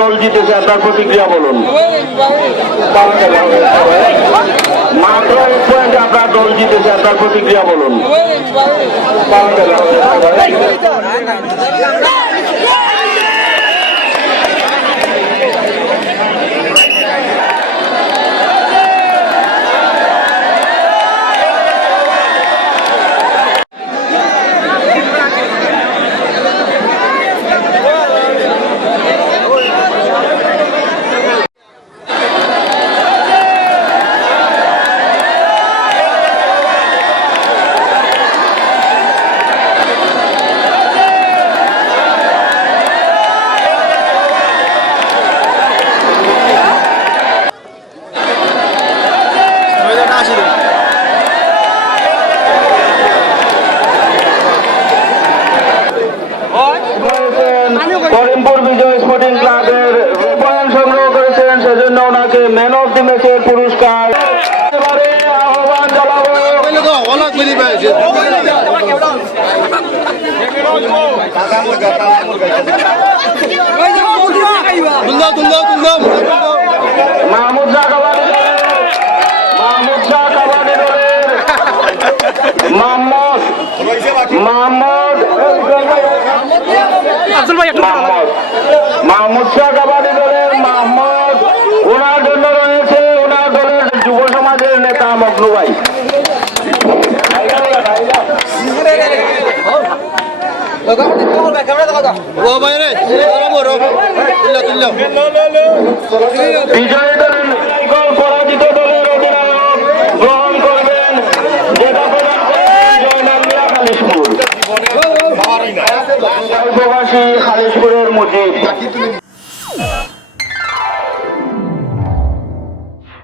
দল জিতেছে আপনার প্রতিক্রিয়া বলুন। মাত্র এক পয়েন্টে আপনার দল জিতেছে আপনার প্রতিক্রিয়া বলুন। আহ্বান জানাব মাহমুদ শাহ কাবাডি মাহমুদ শাহ কাবাডি দলের মোহাম্মদ মোহাম্মদ মাহমুদ মাহমুদ শাহ কাবাডি দলের মাহমুদ ওনার জন্য রয়েছে ওনার দলের যুব সমাজের মগনু ভাই। বিজয়ী দলের পরাজিত দলের অধিনায়ক গ্রহণ করবেন যেটা প্রদান করবেন জয়নাল খালিশপুর প্রবাসী খালিশপুরের মুজিব।